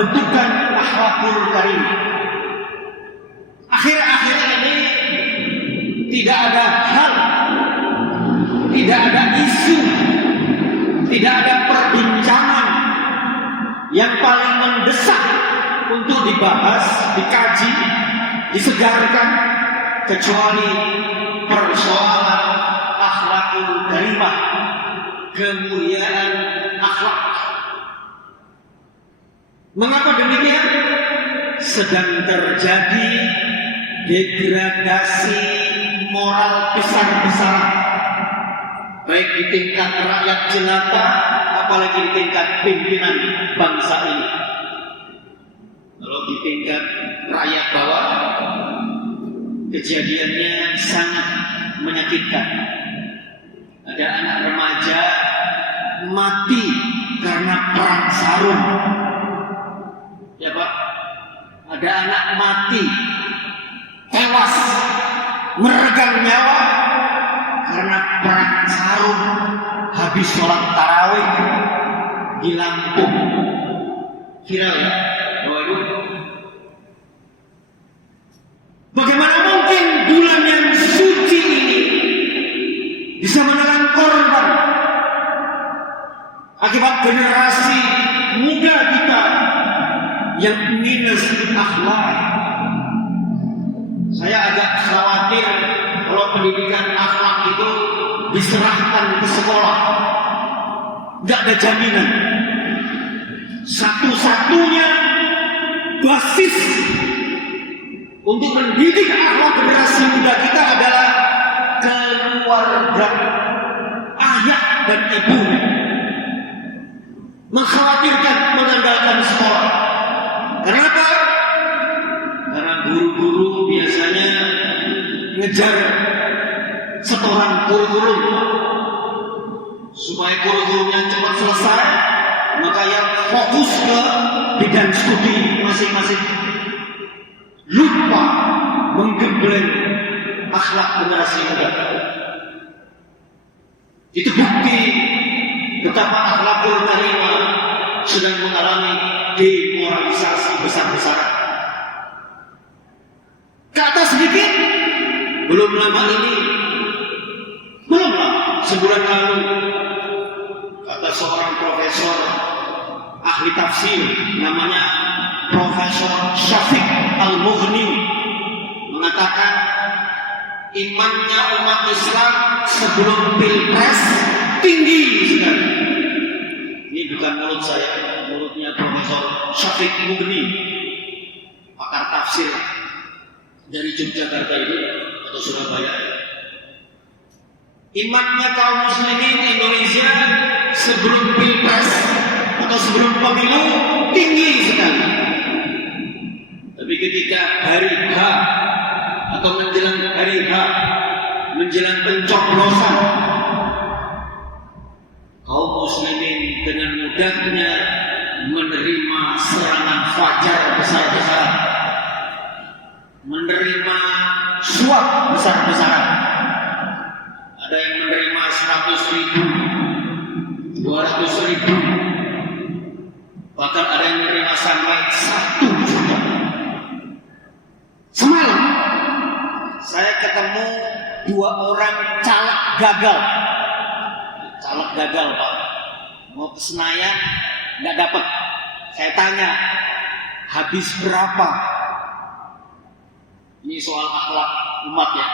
pembentukan akhlakul karim. Akhir-akhir ini tidak ada hal, tidak ada isu, tidak ada perbincangan yang paling mendesak untuk dibahas, dikaji, disegarkan kecuali persoalan akhlakul karimah, kemuliaan akhlak. Mengapa demikian? Sedang terjadi degradasi moral besar-besaran, baik di tingkat rakyat jelata, apalagi di tingkat pimpinan bangsa ini. Kalau di tingkat rakyat bawah, kejadiannya sangat menyakitkan. Ada anak remaja mati karena perang sarung. Ya Pak, ada anak mati, tewas, meregang nyawa karena perang sarung habis sholat tarawih di Lampung. Viral ya, Bapak Ibu. Bagaimana mungkin bulan yang suci ini bisa menelan korban akibat generasi muda kita yang minus akhlak? Saya agak khawatir kalau pendidikan akhlak itu diserahkan ke sekolah, nggak ada jaminan. Satu-satunya basis untuk mendidik akhlak generasi muda kita adalah keluarga, ayah dan ibu. Mengkhawatirkan mengandalkan sekolah. Kenapa? Karena guru-guru biasanya ngejar setoran kurikulum. Supaya kurikulumnya cepat selesai, maka yang fokus ke bidang studi masing-masing, lupa menggembleng akhlak generasi muda. Itu bukti betapa akhlakul karimah sedang mengalami demoralisasi besar-besaran. Ke atas sedikit, belum lama ini, belum lama, sebulan lalu, kata seorang profesor ahli tafsir namanya Profesor Syafiq Al-Mughni mengatakan imannya umat Islam sebelum pilpres tinggi sekali. Ini bukan mulut saya, mulutnya Profesor Syafiq Al-Mughni, pakar tafsir dari Yogyakarta ini atau Surabaya. Imannya kaum muslimin Indonesia sebelum pilpres atau sebelum pemilu tinggi sekali. Tapi ketika hari H atau menjelang hari H, menjelang pencoblosan, kaum muslimin dengan mudahnya menerima serangan fajar besar-besaran, menerima suap besar-besaran. Ada yang menerima 100.000, 200.000, bahkan ada yang menerima sampai 1 juta. Semalam saya ketemu 2 orang caleg gagal. Caleg gagal Pak, mau ke Senayan nggak dapat. Saya tanya, habis berapa? Ini soal akhlak umat ya.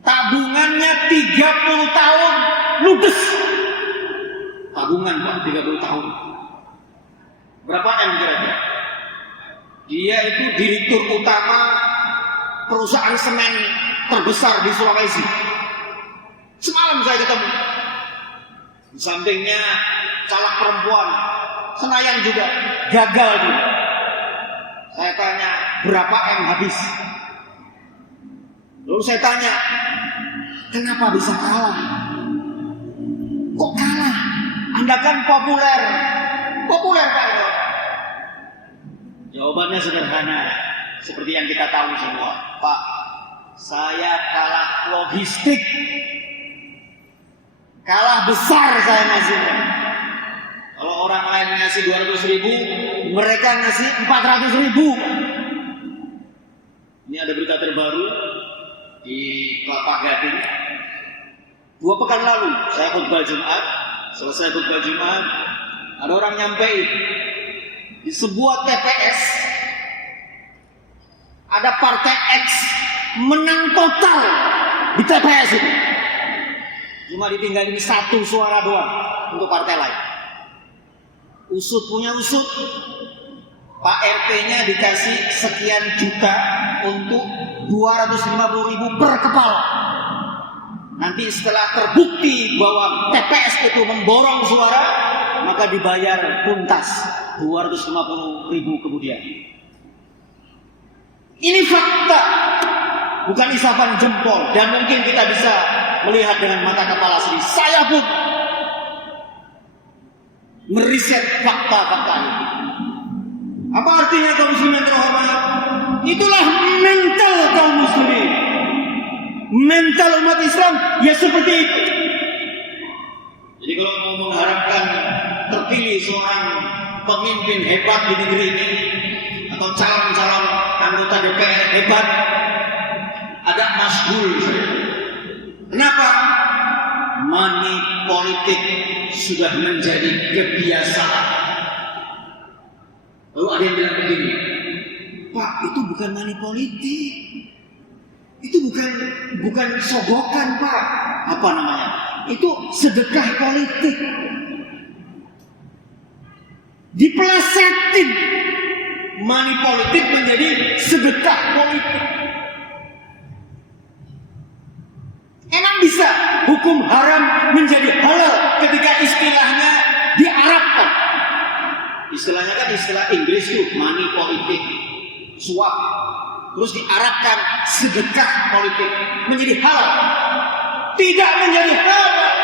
Tabungannya 30 tahun ludes. Tabungan Pak, 30 tahun. Berapa M kira-kira? Dia itu direktur utama perusahaan semen terbesar di Sulawesi. Semalam saya ketemu. Di sampingnya caleg perempuan, Senayan juga, gagal juga. Saya tanya, berapa M habis? Lalu saya tanya, kenapa bisa kalah? Kok kalah? Anda kan populer. Populer Pak itu. Jawabannya sederhana, seperti yang kita tahu semua. Pak, saya kalah logistik. Kalah besar saya ngasihnya. Kalau orang lain ngasih 200.000, mereka ngasih 400.000. Ini ada berita terbaru di Kelapa Gading. 2 pekan lalu saya khutbah Jumat, selesai khutbah Jumat, ada orang nyampein di sebuah TPS ada partai X menang total di TPS itu. Cuma ditinggalin 1 suara doang untuk partai lain. Usut punya usut, Pak RT-nya dikasih sekian juta untuk 250.000 per kepala. Nanti setelah terbukti bahwa TPS itu memborong suara, maka dibayar tuntas 250.000 kemudian. Ini fakta, bukan isapan jempol, dan mungkin kita bisa melihat dengan mata kepala sendiri. Saya pun meriset fakta-fakta ini. Apa artinya kaum muslimin terhormat? Itulah mental kaum muslimin. Mental umat Islam ya seperti itu. Jadi kalau mau mengharapkan terpilih seorang pemimpin hebat di negeri ini atau calon-calon anggota DPR hebat, agak masyhur saya. Kenapa? Money politik sudah menjadi kebiasaan. Lalu ada yang bilang begini, Pak, itu bukan money politik, itu bukan sogokan, Pak. Apa namanya? Itu sedekah politik. Dipelesetin money politik menjadi sedekah politik. Emang bisa hukum haram menjadi halal ketika istilahnya diarabkan? Istilahnya kan istilah Inggris tuh money politik, suap. Terus diarabkan sedekah politik menjadi halal. Tidak menjadi halal.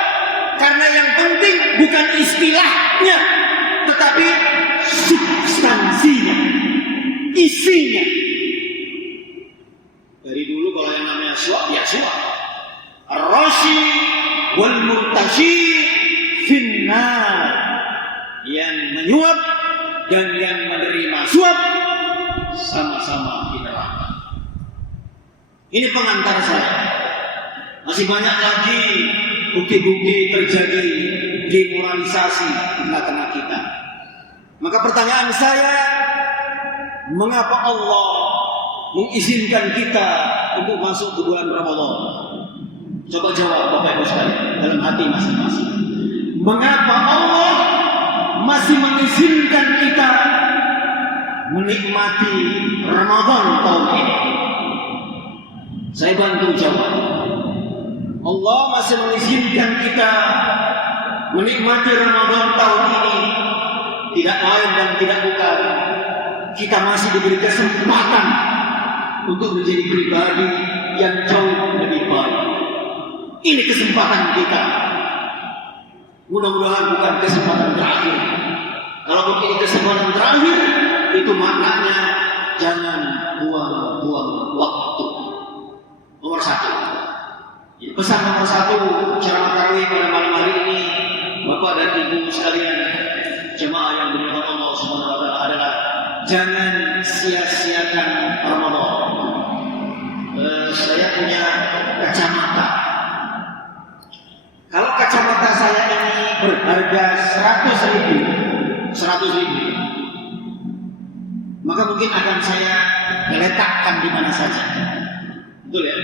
Karena yang penting bukan istilahnya, tetapi substansinya, isinya. Dari dulu kalau yang namanya suap, ya suap. Ar-rashi wal murtashi finnar. Yang menyuap dan yang menerima suap sama-sama di neraka. Ini pengantar saya. Masih banyak lagi bukti-bukti terjadi demoralisasi di tengah-tengah kita. Maka pertanyaan saya, mengapa Allah mengizinkan kita untuk masuk ke bulan Ramadan? Coba jawab Bapak Ibu sekalian dalam hati masing-masing. Mengapa Allah masih mengizinkan kita menikmati Ramadan tahun ini? Saya bantu jawab. Allah masih mengizinkan kita menikmati Ramadan tahun ini tidak lain dan tidak bukan kita masih diberi kesempatan untuk menjadi pribadi yang jauh lebih baik. Ini kesempatan kita. Mudah-mudahan bukan kesempatan terakhir. Kalau ini kesempatan terakhir, itu maknanya jangan buang-buang waktu. Nomor 1. Pesan nomor 1 ceramah tarawih pada malam hari ini, Bapak dan Ibu sekalian, jemaah yang dimuliakan Allah Subhanahu wa taala, adalah jangan sia-siakan Ramadan. Saya punya kacamata. Kalau kacamata saya ini berharga 100.000, maka mungkin akan saya letakkan di mana saja. Betul ya?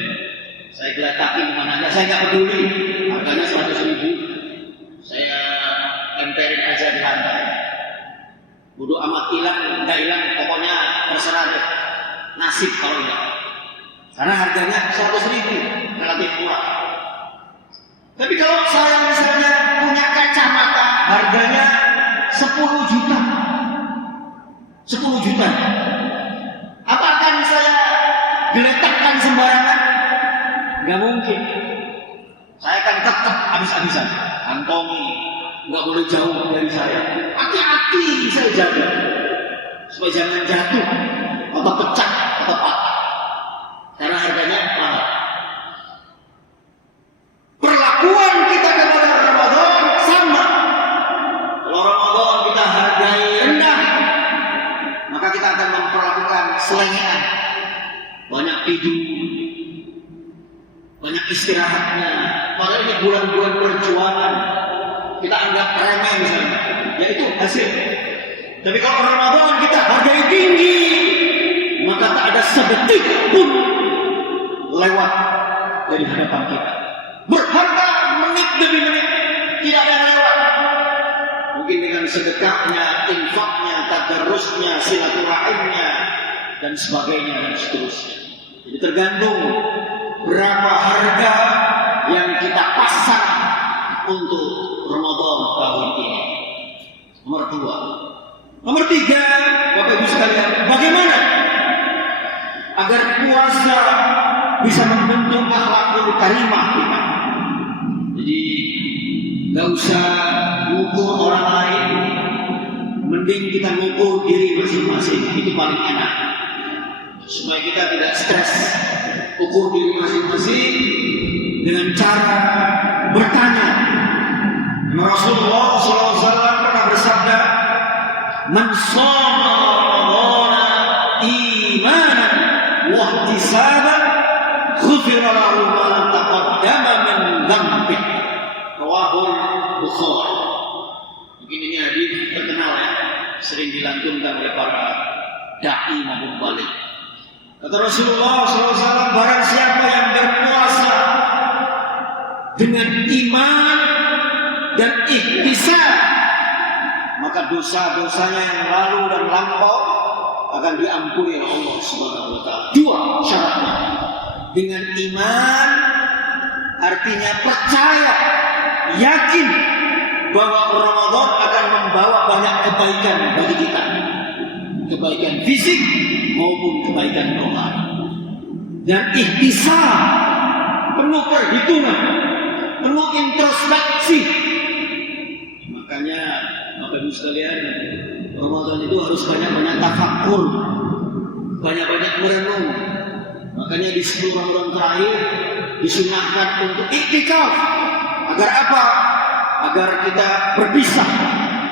Saya geletakin di mana aja, saya nggak peduli. Harganya 100.000, saya temperin aja di lantai. Bodoh amat, hilang nggak hilang, pokoknya terserah deh. Nasib kalau enggak. Karena harganya 100.000, relatif murah. Tapi kalau saya misalnya punya kacamata harganya 10 juta, 10 juta, apa akan saya geletakkan sembarangan? Nggak mungkin. Saya akan tetap habis-habisan, kantongi, nggak boleh jauh dari saya. Hati-hati saya jaga supaya jangan jatuh atau pecah atau patah. Karena harganya mahal. Perlakuan kita kepada Ramadan sama. Kalau Ramadan kita selengean, banyak tidur, banyak istirahatnya. Padahal ini bulan-bulan perjuangan, kita anggap remeh misalnya, ya itu hasil. Tapi kalau Ramadan kita hargai tinggi, maka tak ada sedetik pun lewat dari hadapan kita. Berharga menit demi menit, tidak ada yang lewat. Mungkin dengan sedekahnya, infaknya, tadarusnya, silaturahimnya, dan sebagainya dan seterusnya. Jadi tergantung berapa harga yang kita pasang untuk Ramadan tahun ini. Nomor 2. Nomor 3, Bapak Ibu sekalian, bagaimana agar puasa bisa membentuk akhlakul karimah kita? Jadi nggak usah ngukur orang lain, mending kita ngukur diri masing-masing, itu paling enak. Supaya kita tidak stres, ukur diri masing-masing dengan cara bertanya. Rasulullah SAW pernah bersabda, "Man shoma Ramadhana imanan wa ihtisaban, ghufira lahu ma taqaddama min dhanbihi." Rawahul Bukhari. Mungkin ini hadis terkenal ya, sering dilantunkan oleh para dai maupun balik. Kata Rasulullah SAW, barang siapa yang berpuasa dengan iman dan ihtisab, maka dosa-dosanya yang lalu dan lampau akan diampuni oleh Allah Subhanahu wa taala. 2 syaratnya. Dengan iman artinya percaya, yakin bahwa Ramadan akan membawa banyak kebaikan bagi kita. Kebaikan fisik maupun kebaikan rohani. Dan ihtisab, penuh perhitungan, penuh introspeksi. Makanya Bapak Ibu sekalian, Ramadan itu harus banyak-banyak tafakkur, banyak-banyak merenung. Makanya di 10 Ramadan terakhir disunahkan untuk iktikaf. Agar apa? Agar kita berpisah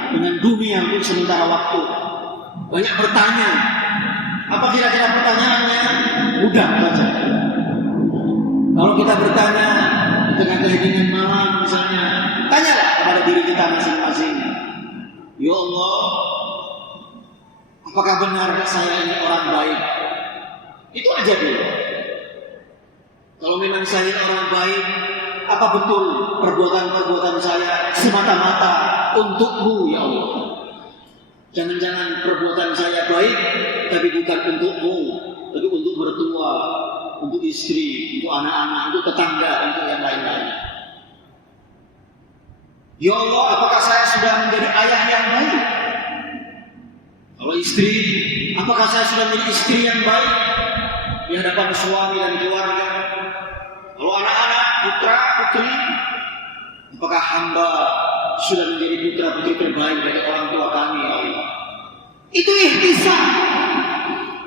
dengan dunia untuk sementara waktu. Banyak bertanya. Apa kira-kira pertanyaannya? Mudah saja. Kalau kita bertanya di tengah keheningan malam misalnya, tanyalah kepada diri kita masing-masing. Ya Allah, apakah benar saya ini orang baik? Itu aja dulu. Kalau memang saya ini orang baik, apa betul perbuatan-perbuatan saya semata-mata untuk-Mu ya Allah? Jangan-jangan perbuatan saya baik, tapi bukan untuk-Mu, tapi untuk mertua, untuk istri, untuk anak-anak, untuk tetangga, untuk yang lain-lain. Ya Allah, apakah saya sudah menjadi ayah yang baik? Kalau istri, apakah saya sudah menjadi istri yang baik di hadapan suami dan keluarga? Kalau anak-anak, putra, putri, apakah hamba sudah menjadi putra-putri terbaik dari orang tua kami ya Allah? Itu ihtisab.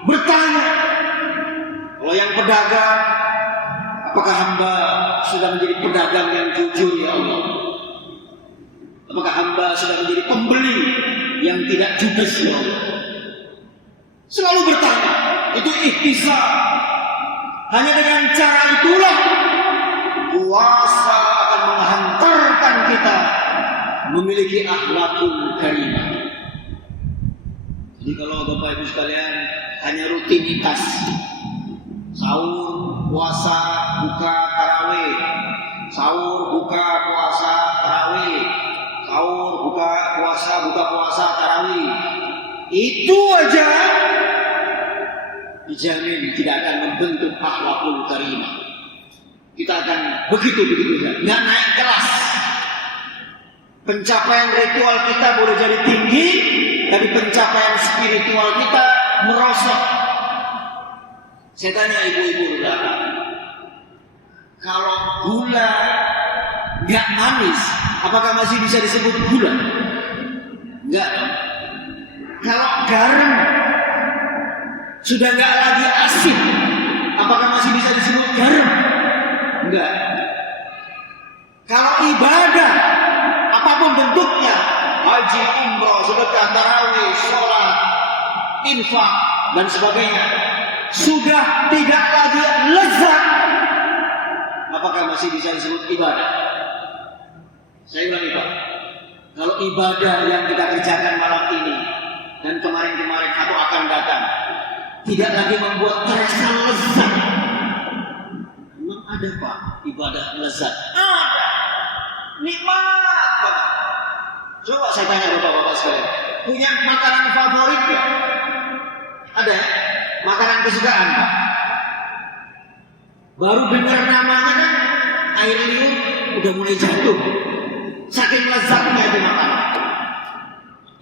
Bertanya. Kalau yang pedagang, apakah hamba sudah menjadi pedagang yang jujur ya Allah? Apakah hamba sudah menjadi pembeli yang tidak judes ya Allah? Selalu bertanya. Itu ihtisab. Hanya dengan cara itulah puasa akan menghantarkan kita memiliki akhlakul karimah. Jadi kalau Bapak Ibu sekalian hanya rutinitas sahur, puasa, buka, tarawih, sahur, buka, puasa, tarawih, sahur, buka, puasa, tarawih, itu aja dijamin tidak akan membentuk akhlakul karimah. Kita akan begitu saja, nggak naik kelas. Pencapaian ritual kita boleh jadi tinggi, tapi pencapaian spiritual kita merosot. Saya tanya ibu-ibu saudara, kalau gula nggak manis, apakah masih bisa disebut gula? Enggak. Kalau garam sudah nggak lagi asin, apakah masih bisa disebut garam? Enggak. Kalau ibadah apapun bentuknya, haji, umroh, sedekah, tarawih, sholat, infak, dan sebagainya sudah tidak lagi lezat, apakah masih bisa disebut ibadah? Saya ulangi Pak, kalau ibadah yang kita kerjakan malam ini dan kemarin-kemarin atau akan datang tidak lagi membuat terasa lezat, memang ada Pak ibadah lezat? Ada, nikmat Pak. Coba saya tanya bapak-bapak sekalian, punya makanan favorit ya? Ada makanan kesukaan Pak? Baru dengar namanya kan air liur udah mulai jatuh, saking lezatnya itu makanan.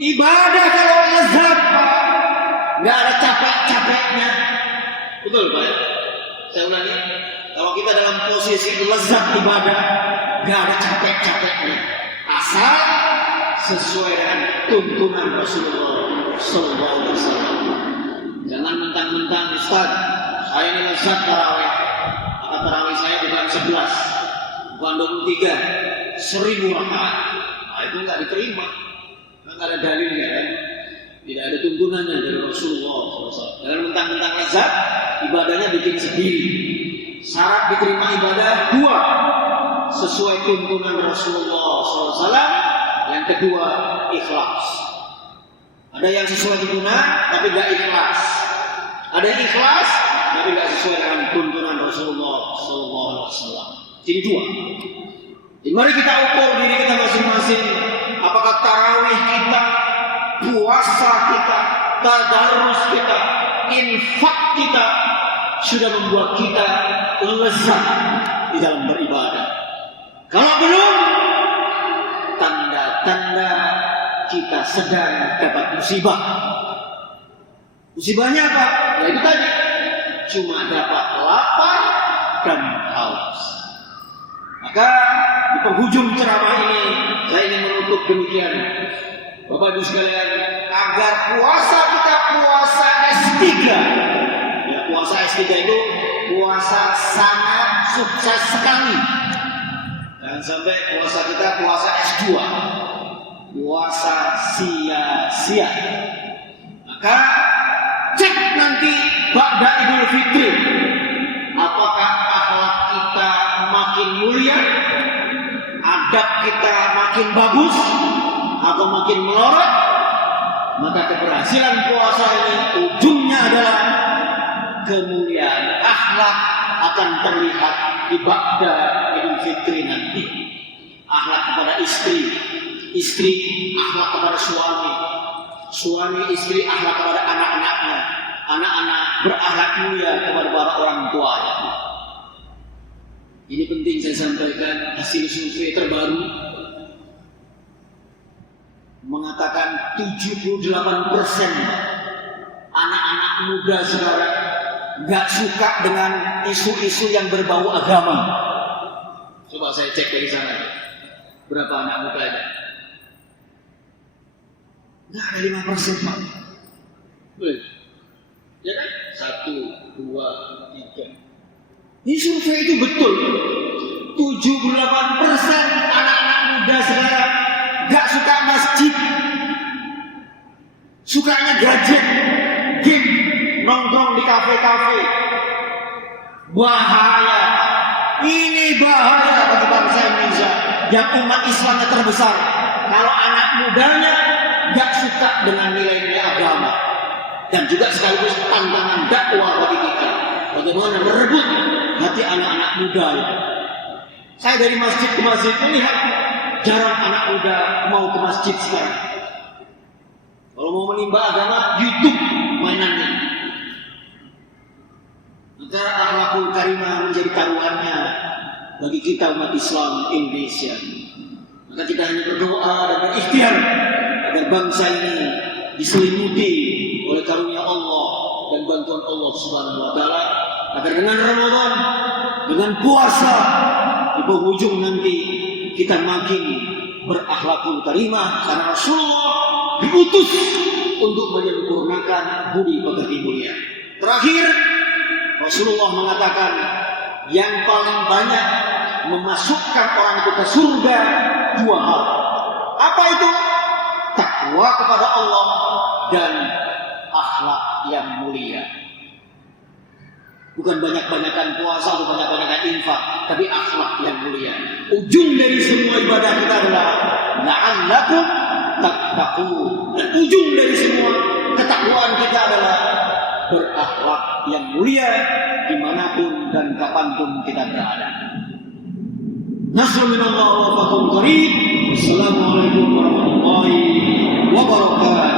Ibadah kalau lezat Pak, nggak ada capek-capeknya, betul Pak? Saya ulangi, kalau kita dalam posisi lezat ibadah, nggak ada capek-capeknya, asal sesuai dengan tuntunan Rasulullah SAW. Jangan mentang-mentang Ustaz, saya ini lezat tarawih, maka tarawih saya bukan 11, bukan 23, 1000 rakaat. Nah, itu nggak diterima, nggak ada dalilnya kan? Tidak ada tuntunannya dari Rasulullah SAW. Jangan mentang-mentang lezat, ibadahnya bikin sendiri. Syarat diterima ibadah 2, sesuai tuntunan Rasulullah SAW. Yang kedua, ikhlas. Ada yang sesuai tuntunan tapi nggak ikhlas. Ada yang ikhlas tapi nggak sesuai dengan tuntunan Rasulullah SAW. Jadi 2. Jadi mari kita ukur diri kita masing-masing. Apakah tarawih kita, puasa kita, tadarus kita, infak kita sudah membuat kita lezat di dalam beribadah? Kalau belum, tanda-tanda kita sedang dapat musibah. Musibahnya apa? Ya itu tadi, cuma dapat lapar dan haus. Maka di penghujung ceramah ini saya ingin menutup demikian, Bapak Ibu sekalian, agar puasa kita puasa S3. Ya, puasa S3 itu puasa sangat sukses sekali. Jangan sampai puasa kita puasa S2, puasa sia-sia. Maka cek nanti ba'da Idul Fitri, apakah akhlak kita makin mulia, adab kita makin bagus, atau makin melorot. Maka keberhasilan puasa ini ujungnya adalah kemuliaan akhlak akan terlihat di ba'da Idul Fitri nanti. Akhlak kepada istri, istri akhlak kepada suami, suami istri akhlak kepada anak-anaknya, anak-anak berakhlak mulia kepada para orang tuanya. Ini penting saya sampaikan, hasil survei terbaru mengatakan 78% anak-anak muda sekarang nggak suka dengan isu-isu yang berbau agama. Coba saya cek dari sana, berapa anak mudanya? Nggak ada 5% Pak. Ya kan? 1, 2, 3. Ini survei itu betul. 78% anak-anak muda sekarang nggak suka masjid, sukanya gadget, game, nongkrong di kafe-kafe. Bahaya. Ini bahaya bagi bangsa Indonesia yang umat Islamnya terbesar. Kalau anak mudanya nggak suka dengan nilai-nilai agama, dan juga sekaligus tantangan dakwah bagi kita. Bagaimana merebut hati anak-anak muda itu. Saya dari masjid ke masjid melihat jarang anak muda mau ke masjid sekarang. Kalau mau menimba agama, YouTube mainannya. Maka akhlakul karimah menjadi taruhannya bagi kita umat Islam Indonesia. Maka kita hanya berdoa dan berikhtiar agar bangsa ini diselimuti oleh karunia Allah dan bantuan Allah Subhanahu wa taala, agar dengan Ramadan, dengan puasa di penghujung nanti kita makin berakhlakul karimah, karena Rasulullah diutus untuk menyempurnakan budi pekerti mulia. Terakhir, Rasulullah mengatakan yang paling banyak memasukkan orang itu ke surga 2 hal. Apa itu? Takwa kepada Allah dan akhlak yang mulia. Bukan banyak-banyakan puasa atau banyak-banyakan infak, tapi akhlak yang mulia. Ujung dari semua ibadah kita adalah la'allakum tattaqun. Dan ujung dari semua ketakwaan kita adalah berakhlak yang mulia dimanapun dan kapanpun kita berada. Nasrul minallah wa fathun qarib. Assalamualaikum warahmatullahi wabarakatuh.